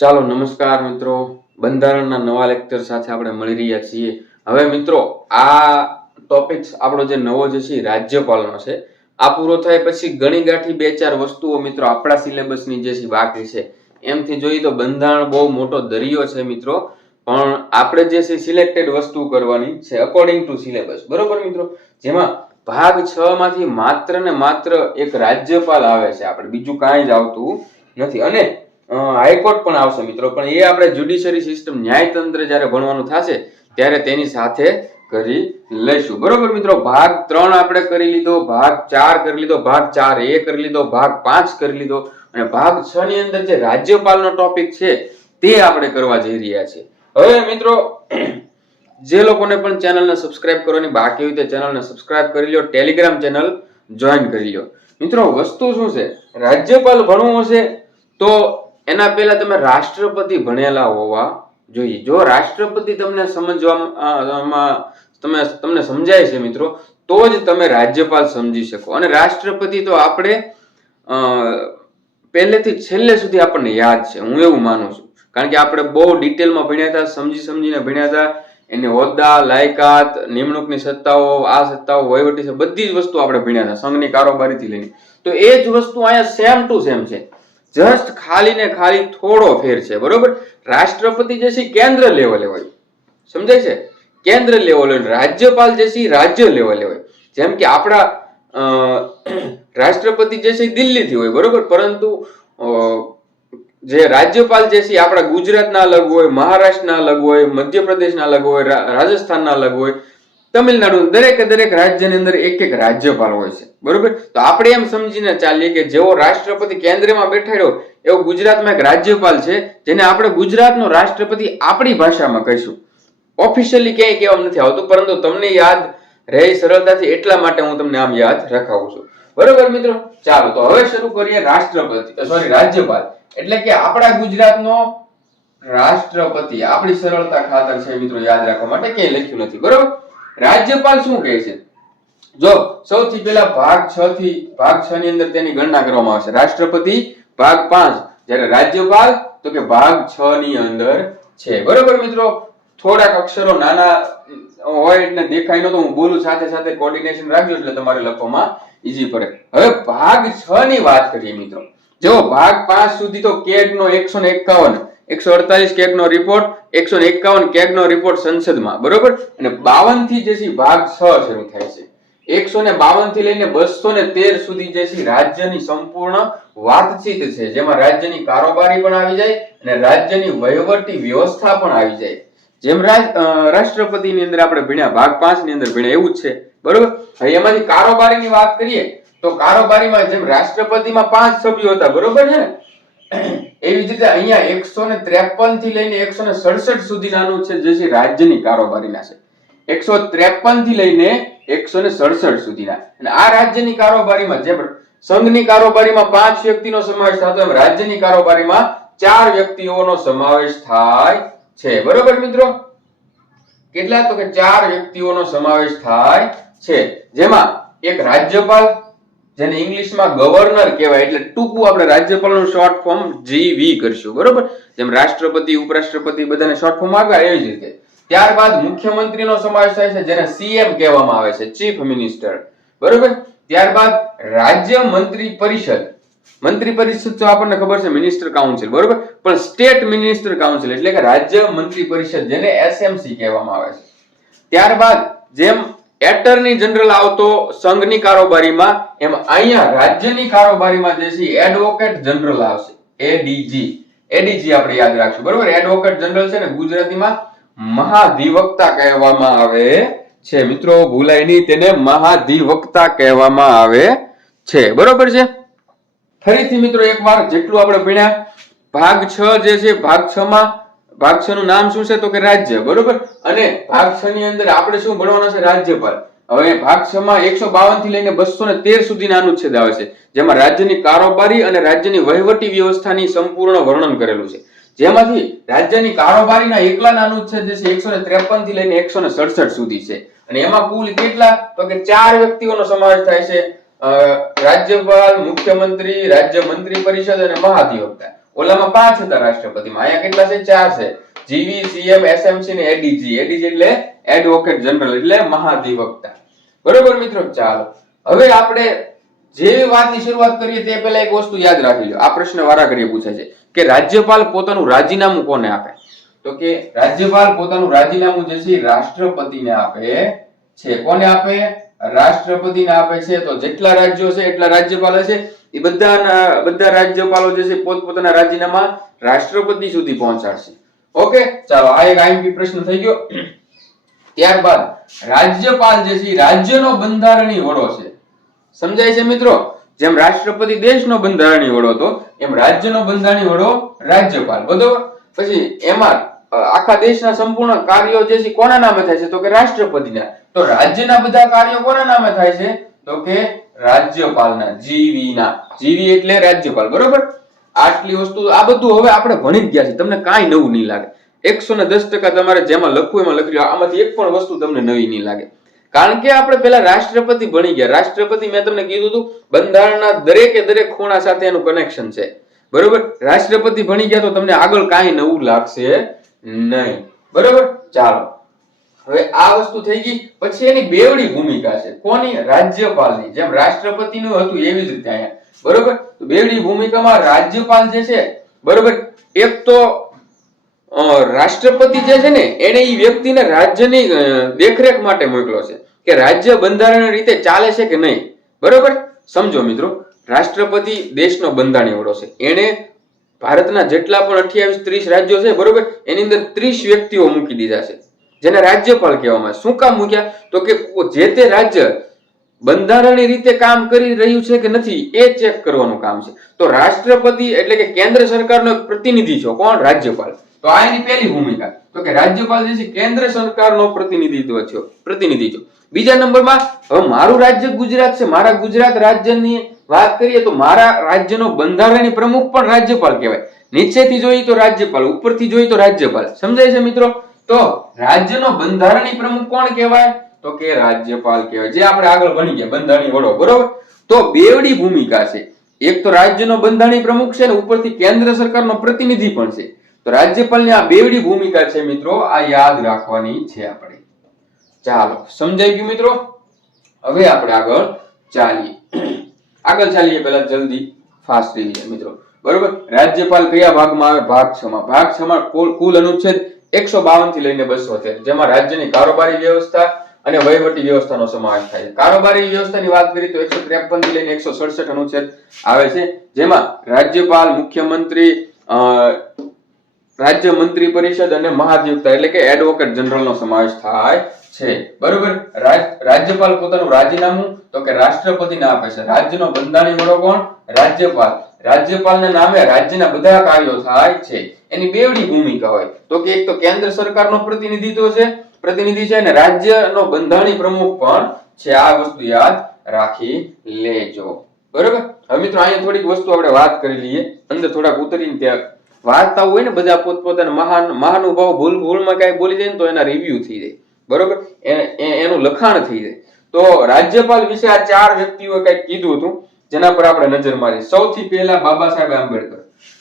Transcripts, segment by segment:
ચાલો નમસ્કાર મિત્રો, બંધારણના નવા લેક્ચર સાથે આપણે મળી રહ્યા છીએ. હવે મિત્રો આ ટોપિક આપણો જે નવો જે છે રાજ્યપાલનો છે. આ પૂરો થાય પછી ગણી ગાંઠી બે ચાર વસ્તુઓ મિત્રો આપણા સિલેબસની જે છે બાકી છે. એમથી જોઈએ તો બંધારણ બહુ મોટો દરિયો છે મિત્રો, પણ આપણે જે છે સિલેક્ટેડ વસ્તુ કરવાની છે અકોર્ડિંગ ટુ સિલેબસ. બરોબર મિત્રો, જેમાં ભાગ 6 માંથી માત્ર ને માત્ર એક રાજ્યપાલ આવે છે, આપણે બીજું કાંઈ જ આવતું નથી. અને હાઈકોર્ટ પણ આવશે મિત્રો, પણ એ આપણે જ્યુડિશિયરી સિસ્ટમ ન્યાયતંત્ર જ્યારે ભણવાનું થશે ત્યારે તેની સાથે કરી લઈશું. બરોબર મિત્રો, ભાગ 3 આપણે કરી લીધો, ભાગ 4 કરી લીધો, ભાગ 4A કરી લીધો, ભાગ 5 કરી લીધો, અને ભાગ 6 ની અંદર જે રાજ્યપાલનો ટોપિક છે તે આપણે કરવા જઈ રહ્યા છીએ. હવે મિત્રો જે લોકોને પણ ચેનલને સબસ્ક્રાઇબ કરવાની બાકી હોય તે ચેનલને સબસ્ક્રાઇબ કરી લો, ટેલિગ્રામ ચેનલ જોઈન કરી લો. મિત્રો વસ્તુ શું છે, રાજ્યપાલ ભણવું હશે તો એના પહેલા તમે રાષ્ટ્રપતિ ભણેલા હોવા જોઈએ. જો રાષ્ટ્રપતિ તમને સમજવામાં તમને સમજાય છે મિત્રો, તો જ તમે રાજ્યપાલ સમજી શકો. અને રાષ્ટ્રપતિ તો આપણે પહેલેથી છેલ્લે સુધી આપણને યાદ છે, હું એવું માનું છું. કારણ કે આપણે બહુ ડિટેલમાં ભણ્યા હતા, સમજીને ભણ્યા હતા. એની હોદ્દા, લાયકાત, નિમણૂકની સત્તાઓ, આ સત્તાઓ, વહીવટી છે, બધી જ વસ્તુ આપણે ભણ્યા હતા, સંઘની કારોબારીથી લઈને. તો એ જ વસ્તુ અહીંયા સેમ ટુ સેમ છે, જસ્ટ ખાલી ને ખાલી થોડો ફેર છે. બરોબર, રાષ્ટ્રપતિ જે છે કેન્દ્ર લેવલે હોય, સમજાય છે, કેન્દ્ર લેવલ હોય. રાજ્યપાલ જે છે રાજ્ય લેવલે હોય. જેમ કે આપણા રાષ્ટ્રપતિ જે છે દિલ્હીથી હોય, બરોબર, પરંતુ જે રાજ્યપાલ જે છે આપણા ગુજરાતના અલગ હોય, મહારાષ્ટ્રના અલગ હોય, મધ્યપ્રદેશના અલગ હોય, રાજસ્થાનના અલગ હોય, તમિલનાડુ, દરેક રાજ્યની અંદર એક એક રાજ્યપાલ હોય છે. બરોબર, તો આપણે એમ સમજીને ચાલીએ કે જેવો રાષ્ટ્રપતિ કેન્દ્રમાં બેઠેલો એવો ગુજરાતમાં એક રાજ્યપાલ છે, જેને આપણે ગુજરાતનો રાષ્ટ્રપતિ આપણી ભાષામાં કહીશું. ઓફિશિયલી ક્યાંય કહેવામાં નથી આવતું, પરંતુ તમને યાદ રહે સરળતાથી એટલા માટે હું તમને આમ યાદ રખાવું છું. બરોબર મિત્રો, ચાલો તો હવે શરૂ કરીએ. રાજ્યપાલ એટલે કે આપણા ગુજરાતનો રાષ્ટ્રપતિ. આપણી સરળતા ખાતર છે મિત્રો, યાદ રાખવા માટે ક્યાંય લખ્યું નથી. બરોબર, રાજ્યપાલ શું કહે છે? જો સૌથી પહેલા ભાગ 6 ની અંદર તેની ગણના કરવામાં આવશે. રાષ્ટ્રપતિ ભાગ 5, જ્યારે રાજ્યપાલ તો કે ભાગ 6 ની અંદર છે. બરોબર મિત્રો, થોડાક અક્ષરો નાના હોય એટલે દેખાય ન તો હું બોલું સાથે સાથે કોર્ડિનેશન રાખજો એટલે તમારે લખવામાં ઈઝી પડે. હવે ભાગ 6 ની વાત કરીએ મિત્રો. જો ભાગ 5 સુધી તો કેગ નો 151, 148 કેગ નો રિપોર્ટ, 151 કેગ નો રિપોર્ટ સંસદમાં. બરોબર, અને 52 થી જે છે ભાગ 6 શરૂ થાય છે. 152 થી લઈને 213 સુધી જે છે રાજ્યની સંપૂર્ણ વાતચીત છે, જેમાં રાજ્યની કારોબારી પણ આવી જાય અને રાજ્યની વહીવટી વ્યવસ્થા પણ આવી જાય. જેમ રાષ્ટ્રપતિની અંદર આપણે ભણ્યા, ભાગ 5 ની અંદર ભણ્યા, એવું જ છે. બરોબર, હવે એમાંથી કારોબારીની વાત કરીએ તો કારોબારીમાં જેમ રાષ્ટ્રપતિમાં 5 સભ્યો હતા, બરોબર છે ને, એવી જ રીતે અહીંયા 153 થી લઈને 167 સુધીનાનું છે જે છે રાજ્યની કારોબારીના છે. 153 થી લઈને 167 સુધીના. અને આ રાજ્યની કારોબારીમાં જેમ સંઘની કારોબારીમાં 5 વ્યક્તિનો સમાવેશ થતો એમ રાજ્યની કારોબારીમાં 4 વ્યક્તિઓનો સમાવેશ થાય છે. બરોબર મિત્રો, કેટલા? તો કે 4 વ્યક્તિઓનો સમાવેશ થાય છે, જેમાં એક રાજ્યપાલ, જેને ઇંગ્લિશમાં ગવર્નર કહેવાય, એટલે ટૂંકું આપણે રાજ્યપાલનું શોર્ટ ફોર્મ GV કરશું. બરોબર, જેમ રાષ્ટ્રપતિ, ઉપરાષ્ટ્રપતિ બધાને શોર્ટ ફોર્મ આવે એવી જ રીતે. ત્યારબાદ મુખ્યમંત્રીનો સમાવેશ થાય છે, જેને CM કહેવામાં આવે છે, ચીફ મિનિસ્ટર. બરોબર, ત્યારબાદ રાજ્ય મંત્રી પરિષદ. મંત્રી પરિષદ તો આપણને ખબર છે મિનિસ્ટર કાઉન્સિલ, બરોબર, પણ સ્ટેટ મિનિસ્ટર કાઉન્સિલ એટલે કે રાજ્ય મંત્રી પરિષદ, જેને SMC કહેવામાં આવે છે. ત્યારબાદ જેમ એટર્ની જનરલ આવતો સંઘની કારોબારીમાં, એમ અહીંયા રાજ્યની કારોબારીમાં જે છે એડવોકેટ જનરલ આવશે, ADG આપણે યાદ રાખશું. બરોબર, એડવોકેટ જનરલ છે ને ગુજરાતીમાં મહાધિવક્તા કહેવામાં આવે છે મિત્રો, ભૂલાય નહીં, તેને મહાધિવક્તા કહેવામાં આવે છે. બરોબર છે, ફરીથી મિત્રો એકવાર જેટલું આપણે ભણ્યા, ભાગ 6 જે છે, ભાગ 6 માં ભાગ 6 નું નામ શું છે તો કે રાજ્ય. બરોબર, અને ભાગ 6 ની અંદર આપણે શું ભણવાના છે? રાજ્યપાલ. હવે ભાગ 6 માં 152 થી લઈને 213 સુધીના અનુચ્છેદ આવે છે, જેમાં રાજ્યની કારોબારી અને રાજ્યની વહીવટી વ્યવસ્થાની સંપૂર્ણ વર્ણન કરેલું છે. જેમાંથી રાજ્યની કારોબારીના એકલાના અનુચ્છેદ જે છે 153 થી લઈને 167 સુધી છે. અને એમાં કુલ કેટલા? તો કે 4 વ્યક્તિઓનો સમાવેશ થાય છે, રાજ્યપાલ, મુખ્યમંત્રી, રાજ્ય મંત્રી પરિષદ અને મહાધિવક્તા. ઓલામાં 5 હતા રાષ્ટ્રપતિમાં, અહીંયા કેટલા છે? 4 છે. જીવી, સીએમ, એસએમસી ને એડીજી. એડીજી એટલે એડવોકેટ જનરલ એટલે મહાધિવક્તા. બરોબર મિત્રો, ચાલો હવે આપણે જે વાતની શરૂઆત કરીએ તે પહેલા એક વસ્તુ યાદ રાખી લો. આ પ્રશ્ન વારાઘડીએ પૂછે છે કે રાજ્યપાલ પોતાનું રાજીનામું કોને આપે? તો કે રાજ્યપાલ પોતાનું રાજીનામું જે છે રાષ્ટ્રપતિને આપે છે. કોને આપે? રાષ્ટ્રપતિને આપે છે. તો જેટલા રાજ્યો છે એટલા રાજ્યપાલ હશે, એ બધા રાજ્યપાલો જે છે પોતપોતાના રાજીનામા રાષ્ટ્રપતિ સુધી પહોંચાડશે. ઓકે, ચાલો આ એક આઈએમપી પ્રશ્ન થઈ ગયો. ત્યારબાદ રાજ્યપાલ જે છે રાજ્યનો બંધારણીય વડો છે. સમજાય છે મિત્રો? જેમ રાષ્ટ્રપતિ દેશનો બંધારણીય વડો હતો એમ રાજ્યનો બંધારણીય વડો રાજ્યપાલ. બરોબર. પછી એમાં આખા દેશના સંપૂર્ણ કાર્યો જે છે કોના નામે થાય છે? તો કે રાષ્ટ્રપતિના. તો રાજ્યના બધા કાર્યો કોના નામે થાય છે? તો કે રાજ્યપાલના, જીવીના. જીવી એટલે રાજ્યપાલ. બરોબર. આટલી વસ્તુ, આ બધું હવે આપણે ભણી જ ગયા છે, તમને કાંઈ નવું નહીં લાગે. 110% તમારે જેમાં લખવું એમાં લખી લો, આમાંથી એક પણ વસ્તુ તમને નવી નહીં લાગે. કારણ કે આપણે પેલા રાષ્ટ્રપતિ ભણી ગયા. રાષ્ટ્રપતિ મેં તમને કીધું હતું બંધારણના દરેક ખૂણા સાથે એનું કનેક્શન છે. બરોબર. રાષ્ટ્રપતિ ભણી ગયા તો તમને આગળ કાંઈ નવું લાગશે નહીં. બરોબર. ચાલો હવે આ વસ્તુ થઈ ગઈ. પછી એની બેવડી ભૂમિકા છે. કોની? રાજ્યપાલની. જેમ રાષ્ટ્રપતિનું હતું એવી જ રીતે અહીંયા. બરોબર. તો બેવડી ભૂમિકામાં રાજ્યપાલ જે છે, બરોબર, એક તો રાષ્ટ્રપતિ જે છે ને એને એ વ્યક્તિને રાજ્યની દેખરેખ માટે મોકલો છે કે રાજ્ય બંધારણીય રીતે ચાલે છે કે નહીં. બરોબર. સમજો મિત્રો, રાષ્ટ્રપતિ દેશનો બંધારણીય વડો છે. એને ભારતના જેટલા પણ 28-30 રાજ્યો છે, બરોબર, એની અંદર 30 વ્યક્તિઓ મૂકી દીધા છે જેને રાજ્યપાલ કહેવામાં આવે. શું કામ મૂક્યા? તો કે જે તે રાજ્ય બંધારણીય રીતે કામ કરી રહ્યું છે કે નથી એ ચેક કરવાનું કામ છે. તો રાષ્ટ્રપતિ એટલે કે કેન્દ્ર સરકારનો એક પ્રતિનિધિ છે. કોણ? રાજ્યપાલ. તો આ એની પહેલી ભૂમિકા. તો કે રાજ્યપાલ જે છે કેન્દ્ર સરકારનો પ્રતિનિધિ છે. બીજા નંબરમાં, હવે મારું રાજ્ય ગુજરાત છે, મારા ગુજરાત રાજ્યની વાત કરીએ તો મારા રાજ્યનો બંધારણીય પ્રમુખ પણ રાજ્યપાલ કહેવાય. નીચેથી જોઈએ તો રાજ્યપાલ, ઉપરથી જોઈએ તો રાજ્યપાલ. સમજાય છે મિત્રો? તો રાજ્યનો બંધારણીય પ્રમુખ કોણ કહેવાય? તો કે રાજ્યપાલ કહેવાય. જે આપણે આગળ ભણી ગયા બંધારણીય વડો. બરોબર. તો બેવડી ભૂમિકા છે. એક તો રાજ્યનો બંધારણીય પ્રમુખ છે ને ઉપરથી કેન્દ્ર સરકારનો પ્રતિનિધિ પણ છે. તો રાજ્યપાલની આ બેવડી ભૂમિકા છે મિત્રો, આ યાદ રાખવાની છે આપણે. ચાલો, સમજાઈ ગયું મિત્રો? હવે આપણે આગળ ચાલીએ. પહેલા જલ્દી ફાસ્ટ રિવિઝન મિત્રો. બરોબર. રાજ્યપાલ કયા ભાગમાં આવે? ભાગ 6 માં. ભાગ 6 માં કુલ અનુચ્છેદ 152 થી લઈને 213, જેમાં રાજ્યની કારોબારી વ્યવસ્થા અને વહીવટી વ્યવસ્થાનો સમાવેશ થાય છે. કારોબારી વ્યવસ્થાની વાત કરીએ તો 153 થી લઈને 167 અનુચ્છેદ આવે છે, જેમાં રાજ્યપાલ, મુખ્યમંત્રી, રાજ્ય મંત્રી પરિષદ અને મહાધિવક્તા એટલે કે એડવોકેટ જનરલનો સમાવેશ થાય છે. બરોબર. રાજ્યપાલ પોતાનું રાજીનામું તો કે રાષ્ટ્રપતિને આપે છે. રાજ્યનો બંધારણીય વડો કોણ? રાજ્યપાલ. રાજ્યપાલના નામે રાજ્યના બધા કાર્યો થાય છે. એની બેવડી ભૂમિકા હોય તો કે એક તો કેન્દ્ર સરકારનો પ્રતિનિધિ છે અને રાજ્યનો બંધારણીય પ્રમુખ પણ છે. આ વસ્તુ યાદ રાખી લેજો. બરોબર. હવે મિત્રો અહીંયા થોડીક વસ્તુ આપણે વાત કરી લઈએ, અંદર થોડાક ઉતરીને ત્યાં વાર્તા હોય ને, બધા પોતપોતાના મહાનુભાવ ભૂલમાં કઈ બોલી જાય ને તો એના રિવ્યુ થઈ જાય. બરોબર. એનું લખાણ થઈ જાય. તો રાજ્યપાલ વિશે આ 4 વ્યક્તિઓએ કઈક કીધું હતું જેના પર આપણે નજર મારી. સૌથી પહેલા બાબા સાહેબ આંબેડકર.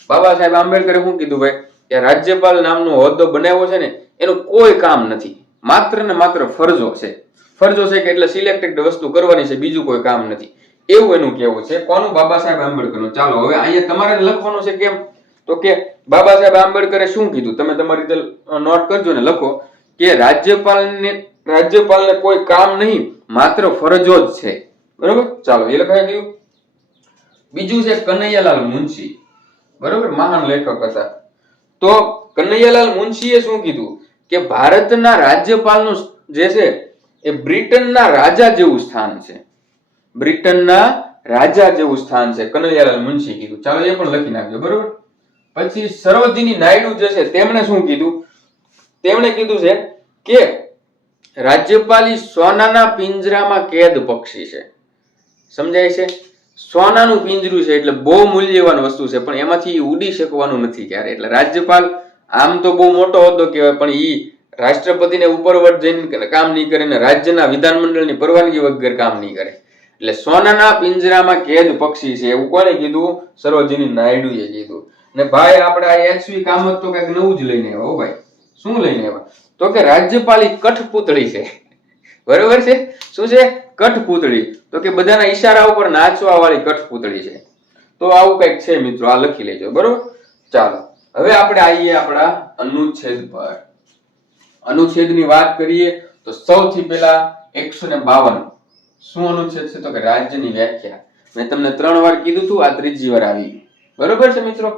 બાબા સાહેબ આંબેડકરે શું કીધું ભાઈ? કે રાજ્યપાલ નામનો હોદ્દો બનાવ્યો છે ને એનું કોઈ કામ નથી, માત્ર ને માત્ર ફરજો છે. ફરજો છે કે એટલે સિલેક્ટેડ વસ્તુ કરવાની છે, બીજું કોઈ કામ નથી, એવું એનું કહેવું છે. કોનું? બાબા સાહેબ આંબેડકરનું. ચાલો હવે અહીંયા તમારે લખવાનું છે. કેમ? તો કે બાબા સાહેબ આંબેડકરે શું કીધું તમે તમારી રીતે નોટ કરજો ને લખો કે રાજ્યપાલને કોઈ કામ નહીં, માત્ર ફરજો જ છે. બરોબર. ચાલો એ લખાઈ ગયું. બીજું છે કનૈયાલાલ મુનશી. બરોબર. મહાન લેખક હતા. તો કનૈયાલાલ મુનશીએ શું કીધું કે ભારતના રાજ્યપાલનું જે છે એ બ્રિટનના રાજા જેવું સ્થાન છે. બ્રિટનના રાજા જેવું સ્થાન છે, કનૈયાલાલ મુનશી કીધું. ચાલો એ પણ લખી નાખજો. બરોબર. પછી સરોજિની નાયડુ જે છે તેમણે શું કીધું? તેમણે કીધું છે કે રાજ્યપાલ સોનાના પિંજરામાં કેદ પક્ષી છે. સમજાય છે? સોનાનું પિંજરું છે એટલે બહુ મૂલ્યવાન વસ્તુ છે, પણ એમાંથી ઉડી શકવાનું નથી ક્યારે. એટલે રાજ્યપાલ આમ તો બહુ મોટો હોદ્દો કહેવાય, પણ ઈ રાષ્ટ્રપતિને ઉપરવટ જઈને કામ નહીં કરે ને રાજ્યના વિધાનમંડળની પરવાનગી વગર કામ નહીં કરે. એટલે સોનાના પિંજરામાં કેદ પક્ષી છે એવું કોને કીધું? સરોજિની નાયડુએ કીધું. ને ભાઈ આપણે આ એચવી કામત તો કઈક નવું જ લઈને આવ્યા. હો ભાઈ, શું લઈને આવ્યા? તો કે રાજ્યપાલી કઠપૂતળી છે. બરોબર છે? શું છે? કઠપૂતળી. તો કે બધાના ઈશારા ઉપર નાચવા વાળી કઠપૂતળી છે. તો આવું કઈક છે મિત્રો, આ લખી લેજો. બરોબર, ચાલો હવે આપણે આવીએ આપણા અનુચ્છેદ પર. અનુચ્છેદની વાત કરીએ તો સૌથી પહેલા 152 શું અનુચ્છેદ છે? તો કે રાજ્યની વ્યાખ્યા. મેં તમને 3 વાર કીધું હતું, આ ત્રીજી વાર આવી. બરોબર છે મિત્રો?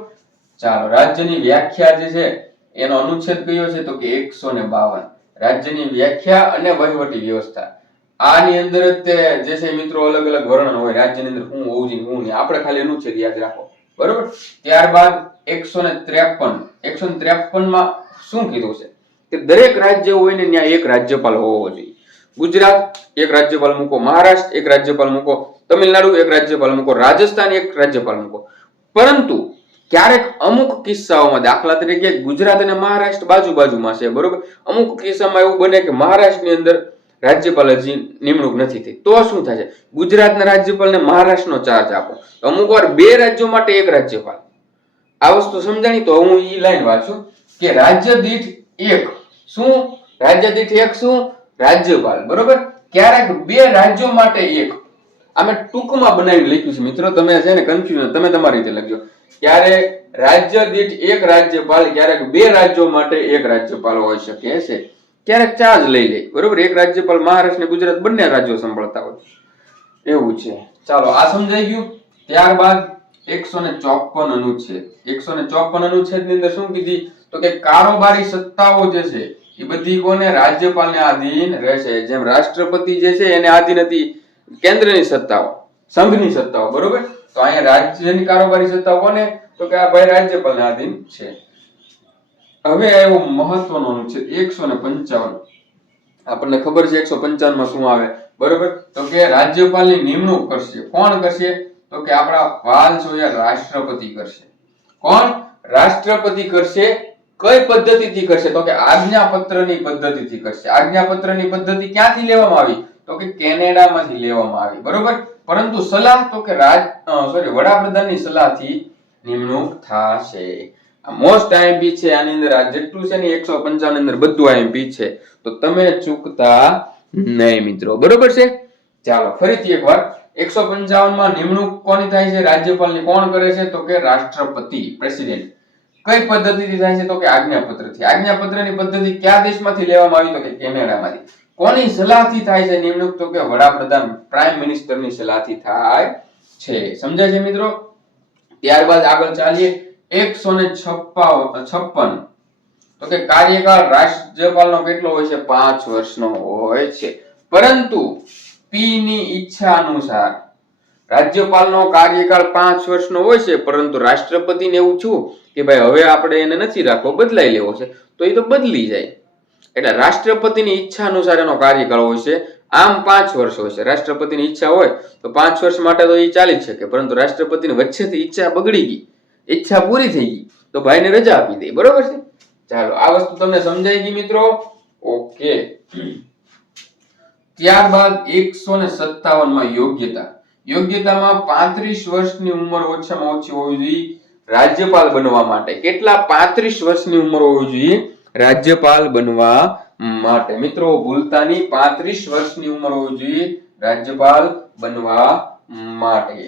ચાલો, રાજ્યની વ્યાખ્યા જે છે એનો અનુચ્છેદ કયો છે? તો કે 152 રાજ્યની વ્યાખ્યા અને વહીવટી વ્યવસ્થા. આની અંદર જ જે છે મિત્રો અલગ અલગ વર્ણન હોય રાજ્યની અંદર, શું હોવું જોઈએ શું નહીં. આપણે ખાલી અનુચ્છેદ યાદ રાખો. બરોબર. ત્યારબાદ 153 માં શું કીધું છે કે દરેક રાજ્ય હોય ને ત્યાં એક રાજ્યપાલ હોવો જોઈએ. ગુજરાત એક રાજ્યપાલ મૂકો, મહારાષ્ટ્ર એક રાજ્યપાલ મૂકો, તમિલનાડુ એક રાજ્યપાલ મૂકો, રાજસ્થાન એક રાજ્યપાલ મૂકો. પરંતુ ક્યારેક અમુક કિસ્સાઓમાં, દાખલા તરીકે ગુજરાત અને મહારાષ્ટ્ર બાજુમાં છે. બરોબર. અમુક કિસ્સામાં એવું બને કે મહારાષ્ટ્રની અંદર રાજ્યપાલ હજી નિમણૂક નથી થઈ. તો શું થાય છે? ગુજરાતના રાજ્યપાલને મહારાષ્ટ્રનો ચાર્જ આપો. અમુક વાર 2 રાજ્યો માટે એક રાજ્યપાલ. આ વસ્તુ સમજાણી? તો હું ઈ લાઈન વાંચું કે રાજ્ય દીઠ એક શું? રાજ્ય દીઠ એક શું? રાજ્યપાલ. બરોબર. ક્યારેક 2 રાજ્યો માટે એક. અમે ટૂંકમાં બનાવી લખ્યું છે મિત્રો, તમે છે ને કન્ફ્યુઝન તમે તમારી રીતે લખજો. ક્યારેક રાજ્ય દીઠ એક રાજ્યપાલ, ક્યારેક 2 રાજ્યો માટે એક રાજ્યપાલ હોઈ શકે છે. ક્યારેક ચાર્જ લઈ લે. બરોબર. એક રાજ્યપાલ મહારાષ્ટ્ર અને ગુજરાત બંને રાજ્યો સંભાળતા હોય એવું છે. ચાલો, આ સમજાઈ ગયું. ત્યારબાદ 154 અનુચ્છેદ. 154 અનુચ્છેદ ની અંદર શું કીધી? તો કે કારોબારી સત્તાઓ જે છે એ બધી કોને? રાજ્યપાલને આધીન રહેશે. જેમ રાષ્ટ્રપતિ જે છે એને આધીન હતી કેન્દ્રની સત્તાઓ, સંઘની સત્તાઓ. બરોબર. તો અહીંયા રાજ્યની કારોબારી સત્તાઓ કોને? તો કે આ ભાઈ રાજ્યપાલને આધીન છે. હવે આવ્યો મહત્વનો અનુચ્છેદ 155. આપણને ખબર છે 155 માં શું આવે? બરોબર. તો કે રાજ્યપાલની નિમણૂક કરશે. કોણ કરશે? તો કે આપણા વાલ જોયા રાષ્ટ્રપતિ કરશે. કોણ? રાષ્ટ્રપતિ કરશે. કઈ પદ્ધતિથી કરશે? તો કે આજ્ઞાપત્રની પદ્ધતિથી કરશે. આજ્ઞાપત્રની પદ્ધતિ ક્યાંથી લેવામાં આવી? તો કે કેનેડામાંથી લેવામાં આવી. બરોબર. પરંતુ સલાહ તો કે વડાપ્રધાનની સલાહથી નિમણૂક થશે. મોસ્ટ આઈએમપી છે આની અંદર. આ જેટલું છે ને 155 ની અંદર બધું આઈએમપી છે, તો તમે ચૂકતા નહીં મિત્રો. બરોબર છે? ચાલો ફરીથી એકવાર 155 માં નિમણૂક કોની થાય છે? રાજ્યપાલની. કોણ કરે છે? તો કે રાષ્ટ્રપતિ, પ્રેસિડેન્ટ. કઈ પદ્ધતિથી થાય છે? તો કે આજ્ઞાપત્રથી. આજ્ઞાપત્રની પદ્ધતિ કયા દેશમાંથી લેવામાં આવી? તો કે કેનેડામાંથી. કોની સલાહથી થાય છે નિમણૂક? તો કે વડાપ્રધાન, પ્રાઇમ મિનિસ્ટરની સલાહથી થાય છે. સમજાય છે મિત્રો? ત્યારબાદ આગળ ચાલીએ 156. તો કે કાર્યકાળ રાજ્યપાલનો કેટલો હોય છે? 5 વર્ષનો હોય છે. પરંતુ પી ની ઈચ્છા અનુસાર રાજ્યપાલનો કાર્યકાળ 5 વર્ષનો હોય છે, પરંતુ રાષ્ટ્રપતિને એવું છું કે ભાઈ હવે આપણે એને નથી રાખવો, બદલાઈ લેવો છે, તો એ તો બદલી જાય. એટલે રાષ્ટ્રપતિની ઈચ્છા અનુસાર એનો કાર્યકાળ હોય છે. આમ 5 વર્ષ હોય છે. રાષ્ટ્રપતિની ઈચ્છા હોય તો 5 વર્ષ માટે તો એ ચાલી જ શકે, પરંતુ રાષ્ટ્રપતિની વચ્ચેથી ઈચ્છા બગડી ગઈ, ઈચ્છા પૂરી થઈ ગઈ, તો ભાઈને રજા આપી દે. બરોબર છે? ચાલો, આ વસ્તુ તમને સમજાઈ ગઈ મિત્રો? ઓકે. ત્યારબાદ 157 માં યોગ્યતા. યોગ્યતામાં 35 વર્ષની ઉંમર ઓછામાં ઓછી હોવી જોઈએ રાજ્યપાલ બનવા માટે. કેટલા? 35 વર્ષની ઉંમર હોવી જોઈએ રાજ્યપાલ બનવા માટે. મિત્રો ભૂલતા નહીં, 35 વર્ષની ઉંમર હોવી જોઈએ રાજ્યપાલ બનવા માટે.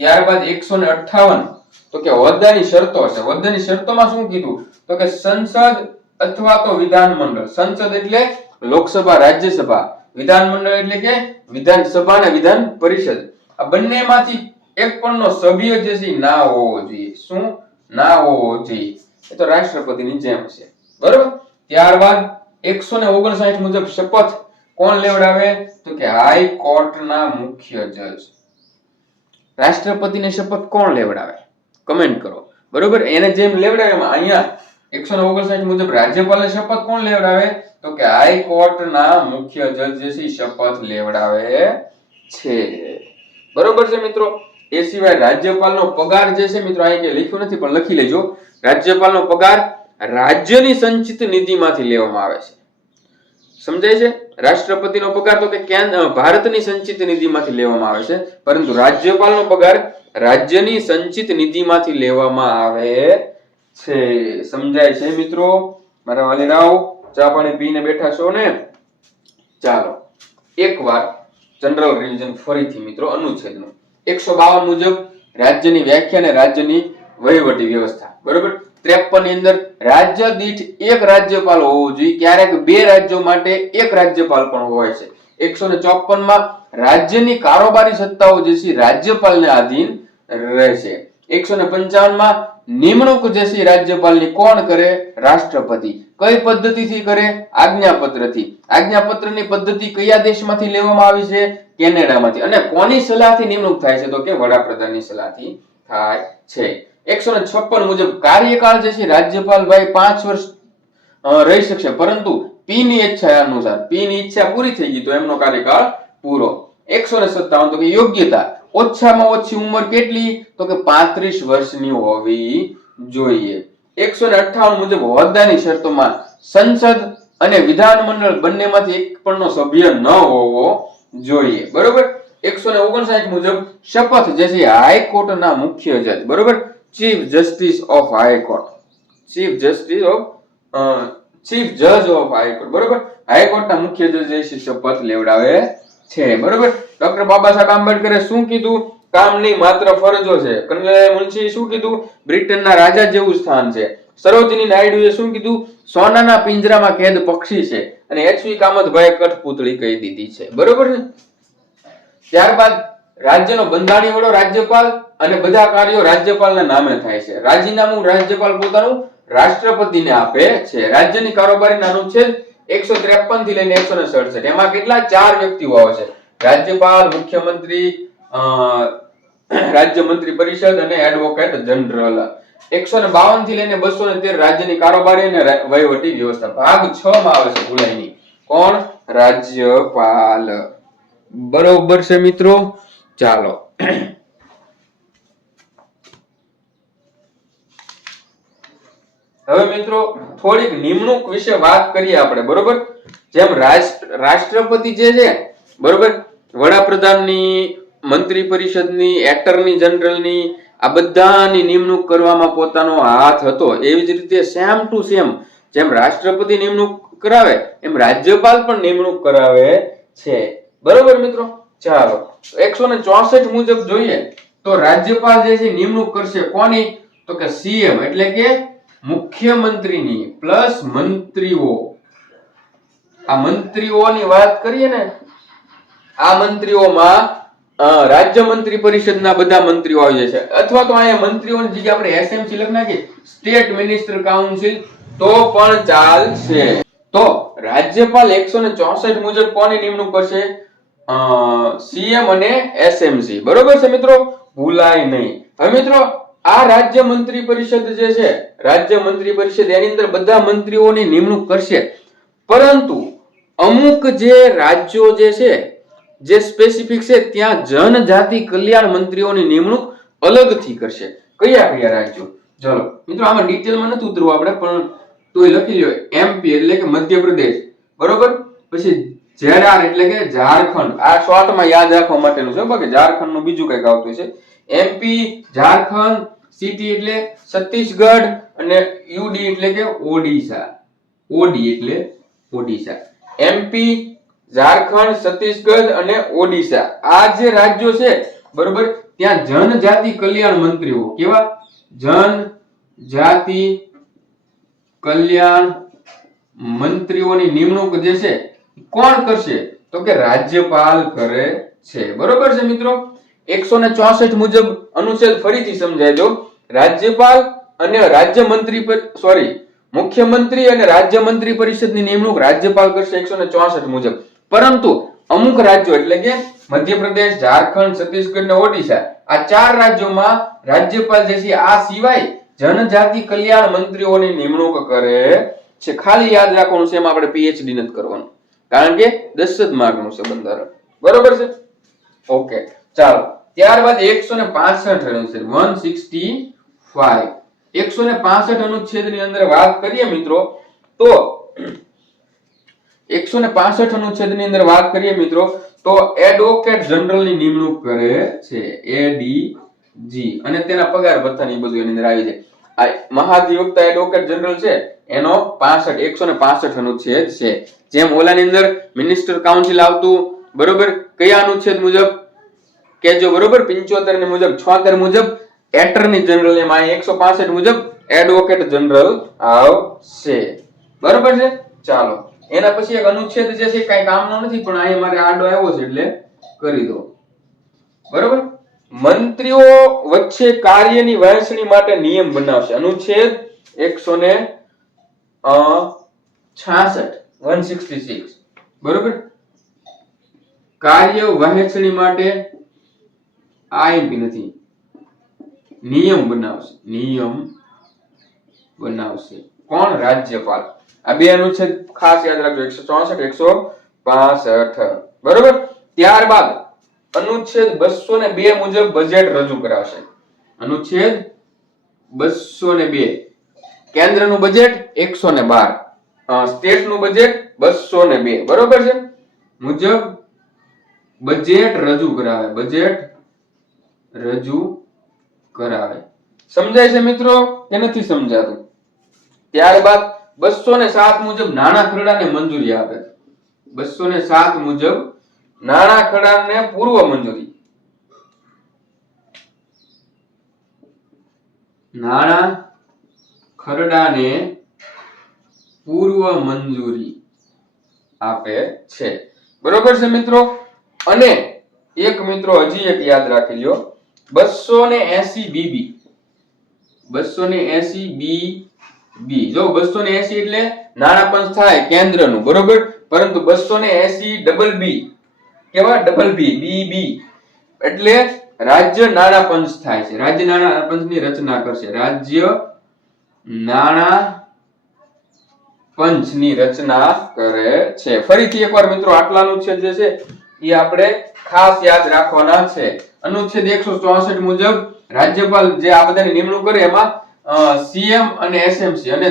ત્યારબાદ 158 તો કે હોદ્દાની શરતો છે. હોદ્દાની શરતોમાં શું કીધું? તો કે સંસદ અથવા તો વિધાનમંડળ. સંસદ એટલે લોકસભા, રાજ્યસભા. વિધાનમંડળ એટલે કે વિધાનસભા અને વિધાન પરિષદ. આ બંનેમાંથી એક પણનો સભ્ય જે છે ના હોવો જોઈએ. શું ના હોવો જોઈએ? એ તો રાષ્ટ્રપતિની જેમ છે. બરોબર. ત્યારબાદ 159 મુજબ શપથ કોણ લેવડાવે? તો કે હાઈ કોર્ટના મુખ્ય જજ. રાષ્ટ્રપતિને શપથ કોણ લેવડાવે? કમેન્ટ કરો. બરોબર. એને જેમ લેવડાવે અહીંયા 159 મુજબ રાજ્યપાલને શપથ કોણ લેવડાવે? તો કે હાઈ કોર્ટના મુખ્ય જજ જે છે શપથ લેવડાવે છે. બરોબર છે મિત્રો? એ સિવાય રાજ્યપાલનો પગાર જે છે મિત્રો અહીં કે લખ્યું નથી પણ લખી લેજો. રાજ્યપાલનો પગાર રાજ્યની સંચિત નિધિમાંથી લેવામાં આવે છે. સમજાય છે? રાષ્ટ્રપતિનો પગાર તો કે ભારતની સંચિત નિધિમાંથી લેવામાં આવે છે, પરંતુ રાજ્યપાલનો પગાર રાજ્યની સંચિત નિધિમાંથી લેવામાં આવે છે. સમજાય છે મિત્રો? મારા વાલીરાઓ ચા પાણી પીને બેઠા છો ને? ચાલો એકવાર જનરલ રિવિઝન ફરીથી મિત્રો અનુચ્છેદનું 152 મુજબ રાજ્યની વ્યાખ્યા અને રાજ્યની વહીવટી વ્યવસ્થા. બરોબર. 53 ની અંદર રાજ્ય દીઠ એક રાજ્યપાલ હોવો જોઈએ. ક્યારેક બે રાજ્યો માટે એક રાજ્યપાલ પણ હોય છે. 154 માં રાજ્યની કારોબારી સત્તાઓ જે છે રાજ્યપાલને આધીન રહેશે. 155 માં નિમણૂક જે છે રાજ્યપાલની કોણ કરે? રાષ્ટ્રપતિ. કઈ પદ્ધતિથી કરે? આજ્ઞાપત્રથી. આજ્ઞાપત્રની પદ્ધતિ કયા દેશમાંથી લેવામાં આવી છે? કેનેડામાંથી. અને કોની સલાહથી નિમણૂક થાય છે? તો કે વડાપ્રધાનની સલાહથી થાય છે. 156 મુજબ કાર્યકાળ જે છે રાજ્યપાલ ભાઈ 5 વર્ષ રહી શકશે, પરંતુ પી ની ઈચ્છા અનુસાર, પી ની ઈચ્છા પૂરી થઈ ગઈ તો એમનો કાર્યકાળ પૂરો. 157 તો કે યોગ્યતા, ઓછામાં ઓછી ઉંમર કેટલી? તો કે 35 વર્ષની હોવી જોઈએ. 158 મુજબ હોદ્દાની શરતોમાં સંસદ અને વિધાનમંડળ બંનેમાંથી એક પણનો સભ્ય ન હોવો જોઈએ. બરોબર. 159 મુજબ શપથ જે છે હાઈકોર્ટના મુખ્ય જજ, બરોબર, chief justice of high court, chief જજ ઓફ હાઈકોર્ટ, બરોબર, હાઈકોર્ટના મુખ્ય જજ જે છે શપથ લેવડાવે છે. બરોબર. ડોક્ટર બાબા સાહેબ આંબેડકરે શું કીધું? કામ નહીં માત્ર ફરજો છે. કનૈયાલાલ મુનશીએ શું કીધું? બ્રિટનના રાજા જેવું સ્થાન છે. સરોજની નાયડુએ શું કીધું? સોનાના પિંજરામાં કેદ પક્ષી છે. અને એચવી કામતભાઈએ કઠપૂતળી કહી દીધી છે. બરોબર છે. ત્યારબાદ રાજ્યનો બંધારણીય વડો રાજ્યપાલ અને બધા કાર્યો રાજ્યપાલના નામે થાય છે. રાજીનામું રાજ્યપાલ પોતાનું રાષ્ટ્રપતિને આપે છે. રાજ્યની કારોબારીના અનુચ્છેદ 153 થી લઈને 167. એમાં કેટલા? 4 વ્યક્તિઓ આવે છે. રાજ્યપાલ, મુખ્યમંત્રી, રાજ્ય મંત્રી પરિષદ અને એડવોકેટ જનરલ. 152 થી લઈને 213 રાજ્યની કારોબારી અને વહીવટી વ્યવસ્થા. ભાગ 6 માં આવે છે ભૂલાય નહીં. કોણ? રાજ્યપાલ. બરોબર છે મિત્રો? ચાલો હવે મિત્રો થોડીક નિમણૂક વિશે વાત કરીએ આપણે. બરોબર. જેમ રાષ્ટ્રપતિ જે છે, બરોબર, વડાપ્રધાનની, મંત્રી પરિષદની, એટર્ની જનરલની, આ બધાની નિમણૂક કરવામાં પોતાનો હાથ હતો. એવી જ રીતે સેમ ટુ સેમ જેમ રાષ્ટ્રપતિ નિમણૂક કરાવે એમ રાજ્યપાલ પણ નિમણૂક કરાવે છે. બરોબર મિત્રો? ચાલો 164 મુજબ જોઈએ તો રાજ્યપાલ જે છે નિમણૂક કરશે કોની? તો કે સીએમ એટલે કે મુખ્યમંત્રીની પ્લસ મંત્રીઓ. આ મંત્રીઓની વાત કરીએ ને, આ મંત્રીઓમાં રાજ્ય મંત્રી પરિષદના બધા મંત્રીઓ આવી જાય છે. અથવા તો અહીંયા મંત્રીઓની જગ્યાએ આપણે એસએમસી લખી નાખીએ, સ્ટેટ મિનિસ્ટર કાઉન્સિલ, તો પણ ચાલશે. તો રાજ્યપાલ 164 મુજબ કોની નિમણૂક કરશે? સીએમ અને એસએમસી. બરોબર છે મિત્રો? ભૂલાય નહીં. હવે મિત્રો આ રાજ્ય મંત્રી પરિષદ જે છે, રાજ્ય મંત્રી પરિષદ એની અંદર બધા મંત્રીઓની નિમણૂક કરશે, પરંતુ અમુક જે રાજ્યો જે છે, જે સ્પેસિફિક છે, ત્યાં જનજાતિ કલ્યાણ મંત્રીઓની નિમણૂક અલગથી કરશે. કયા કયા રાજ્યો? ચલો મિત્રો આમાં ડિટેલમાં નથી ઉતરવું આપણે, પણ તોય લખી લ્યો. એમપી એટલે કે મધ્યપ્રદેશ, બરોબર. પછી ઝેરાર એટલે કે ઝારખંડ. આ શોર્ટમાં યાદ રાખવા માટેનું છે, બાકી ઝારખંડનું બીજું કંઈક આવતું છે. એમપી, ઝારખંડ, સીટી એટલે છત્તીસગઢ અને યુડી એટલે કે ઓડિશા. ઓડી એટલે ઓડિશા. એમપી, ઝારખંડ, છત્તીસગઢ અને ઓડિશા, આ જે રાજ્યો છે, બરોબર, ત્યાં જનજાતિ કલ્યાણ મંત્રીઓ. કેવા? જનજાતિ કલ્યાણ મંત્રીઓની નિમણૂક જે છે કોણ કરશે? તો કે રાજ્યપાલ કરે છે. બરોબર છે મિત્રો? 164 મુજબ અનુચ્છેદ ફરીથી સમજાય દો. રાજ્યપાલ અને રાજ્ય મંત્રી મુખ્યમંત્રી અને રાજ્ય મંત્રી પરિષદની નિમણૂક રાજ્યપાલ કરશે 164 મુજબ. પરંતુ અમુક રાજ્યો એટલે કે મધ્યપ્રદેશ, ઝારખંડ, છત્તીસગઢ અને ઓડિશા, આ 4 રાજ્યોમાં રાજ્યપાલ જે છે આ સિવાય જનજાતિ કલ્યાણ મંત્રીઓની નિમણૂક કરે છે. ખાલી યાદ રાખવાનું છે, એમાં આપણે પીએચડી નથી કરવાનું, કારણ કે 10 જ માર્કનું છે બંધારણ. બરોબર છે? ઓકે ચાલો. ત્યારબાદ 165 અનુચ્છેદ 165 165 અનુચ્છેદની અંદર વાત કરીએ મિત્રો, તો 165 અનુચ્છેદની અંદર વાત કરીએ મિત્રો તો એડવોકેટ જનરલની નિમણૂક કરે છે, એડીજી, અને તેના પગાર ભથ્થા ની બધું એની અંદર આવી જાય. આ મહાધિવક્તા એડવોકેટ જનરલ છે એનો 165 અનુચ્છેદ છે. જેમ ઓલાની અંદર મિનિસ્ટર કાઉન્સિલ આવતું, બરોબર, કયા અનુચ્છેદ મુજબ કેજો, બરોબર, 75 ની મુજબ, 76 મુજબ એટર્ની જનરલ, એમાં 165 મુજબ એડવોકેટ જનરલ આવશે, બરોબર છે. ચાલો, એના પછી એક અનુચ્છેદ જે છે કઈ કામનો નથી, પણ અહીં મારે આડો આવ્યો છે એટલે કરી દો, બરોબર. મંત્રીઓ વચ્ચે કાર્યની વહેંચણી માટે નિયમ બનાવશે, અનુચ્છેદ 166, બરોબર. કાર્ય વહેંચણી માટે આઈએમપી નથી, નિયમ બનાવશે કોણ? રાજ્યપાલ. આ બે અનુચ્છેદ ખાસ યાદ રાખજો, 164, 165, બરોબર. ત્યારબાદ અનુચ્છેદ 202 મુજબ બજેટ રજૂ કરાશે. અનુચ્છેદ 202 કેન્દ્રનું બજેટ 112, સ્ટેટનું બજેટ 202, બરોબર છે, મુજબ બજેટ રજૂ કરાવે. સમજાય છે મિત્રો કે નથી સમજાતું? ત્યારબાદ 207 મુજબ નાણાં ખરડાને મંજૂરી આપે. 207 મુજબ નાણાં ખરડાને પૂર્વ મંજૂરી. નાણાં ખરડાને પૂર્વ મંજૂરી આપે છે, બરોબર છે મિત્રો. અને એક મિત્રો હજી એક યાદ રાખી લ્યો, 280 બીબી. 280 બી, જો 280 એટલે નાણાં પંચ થાય કેન્દ્રનું, બરોબર, પરંતુ 280 ડબલ બી, કેવા? ડબલ બી, બીબી એટલે રાજ્ય નાણાં પંચ થાય છે. રાજ્ય નાણાં પંચની રચના કરશે, રાજ્ય નાણાં પંચની રચના કરે છે. ફરીથી એકવાર મિત્રો આટલા અનુચ્છેદ જે છે એ આપણે ખાસ યાદ રાખવાના છે. અનુચ્છેદ 164 મુજબ રાજ્યપાલ જે આ બધાની નિમણૂક કરે એમાં સીએમ અને એસએમસી અને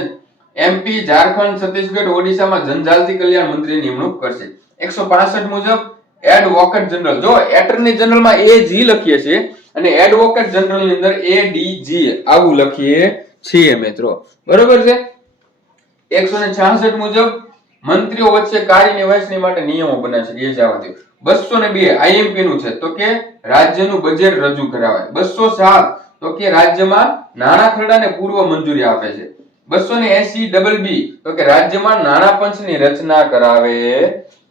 એમપી ઝારખંડ, છત્તીસગઢ, ઓડિશામાં જનજાતિ કલ્યાણ મંત્રીની નિમણૂક કરશે. 165 મુજબ એડવોકેટ જનરલ, જો એટર્ની જનરલમાં એજી લખીએ છીએ અને એડવોકેટ જનરલની અંદર એડીજી આવું લખીએ છીએ મિત્રો, બરોબર છે. 166 મુજબ મંત્રીઓ વચ્ચે કાર્યની વહેંચણી માટે નિયમો બનાવશે, એ જવા દો. 202 આઈએમપી નું છે તો કે રાજ્યનું બજેટ રજૂ કરાવે. 207 તો કે રાજ્યમાં નાણાં ખરડાને પૂર્વ મંજૂરી આપે છે. 280 ડબલ બી તો કે રાજ્યમાં નાણાં પંચની રચના કરાવે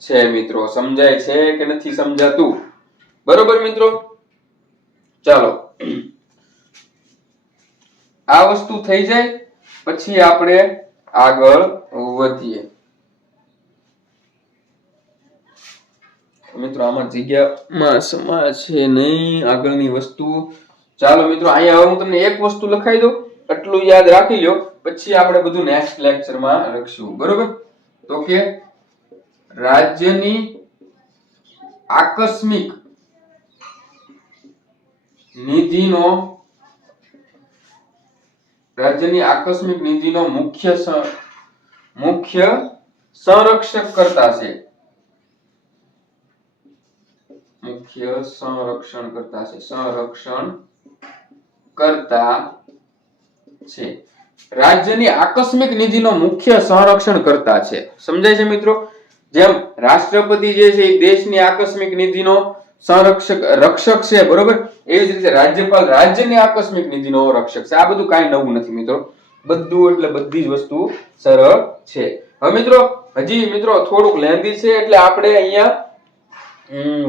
છે. મિત્રો સમજાય છે કે નથી સમજાતું? બરોબર મિત્રો, ચાલો આ વસ્તુ થઈ જાય પછી આપણે આગળ વધીએ. મિત્રો આમાં જગ્યામાં સમા છે નહીં આગળની વસ્તુ. ચાલો મિત્રો, અહીંયા હવે હું તમને એક વસ્તુ લખાઈ દઉં, એટલું યાદ રાખી લો, પછી આપણે બધું નેક્સ્ટ લેક્ચરમાં લખશું, બરોબર. તો કે રાજ્યની આકસ્મિક નિધિનો મુખ્ય સંરક્ષક કરતા છે. સંરક્ષણ કરતા છે. રાજ્યની આકસ્મિક નિધિનો મુખ્ય સંરક્ષણ કરતા છે. સમજાય છે મિત્રો? જેમ રાષ્ટ્રપતિ જે છે એ દેશની આકસ્મિક નિધિનો રક્ષક છે, બરોબર, એવી જ રીતે રાજ્યપાલ રાજ્યની આકસ્મિક નિધિનો રક્ષક છે. આ બધું કાંઈ નવું નથી મિત્રો, બધું એટલે બધી જ વસ્તુ સરળ છે. હવે મિત્રો હજી મિત્રો થોડુંક લેન્ધી છે એટલે આપણે અહીંયા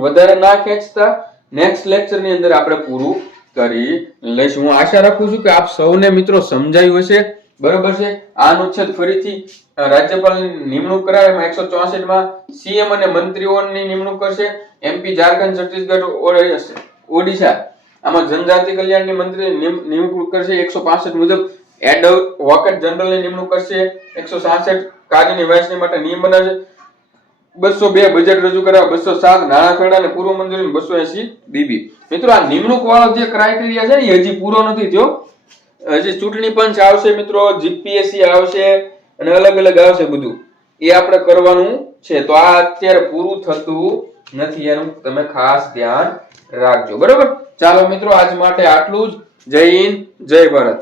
વધારે ના ખેંચતા નેક્સ્ટ લેક્ચર ની અંદર આપણે પૂરું કરી લઈશું. હું આશા રાખું છું કે આપ સૌને મિત્રો સમજાયું હશે, બરોબર છે. આ અનુચ્છેદ ફરીથી રાજ્યપાલની નિમણૂક કરાવે, 164 માં સીએમ અને મંત્રીઓની નિમણૂક કરશે. એમપી ઝારખંડ, છત્તીસગઢ, ઓડિશા આમાં જનજાતિ કલ્યાણની મંત્રી નિમણૂક કરશે. 165 મુજબ એડવોકેટ જનરલની નિમણૂક કરશે. 166 કાર્યની વહેંચણી માટે નિયમ બનાવશે. 202 બજેટ રજૂ કરાવે. 207 નાણાં ખરડા અને પૂર્વ મંજૂરી. 280 બીબી. મિત્રો આ નિમણૂક વાળો જે ક્રાઇટેરિયા છે ને એ હજી પૂરો નથી થયો. હજી ચૂંટણી પંચ આવશે મિત્રો, જીપીએસસી આવશે અને અલગ અલગ આવશે બધું. એ આપણે કરવાનું છે. તો આ અત્યારે પૂરું થતું નથી, એનું તમે ખાસ ધ્યાન રાખજો. બરોબર, ચાલો મિત્રો આજ માટે આટલું જ. જય હિન્દ, જય ભારત.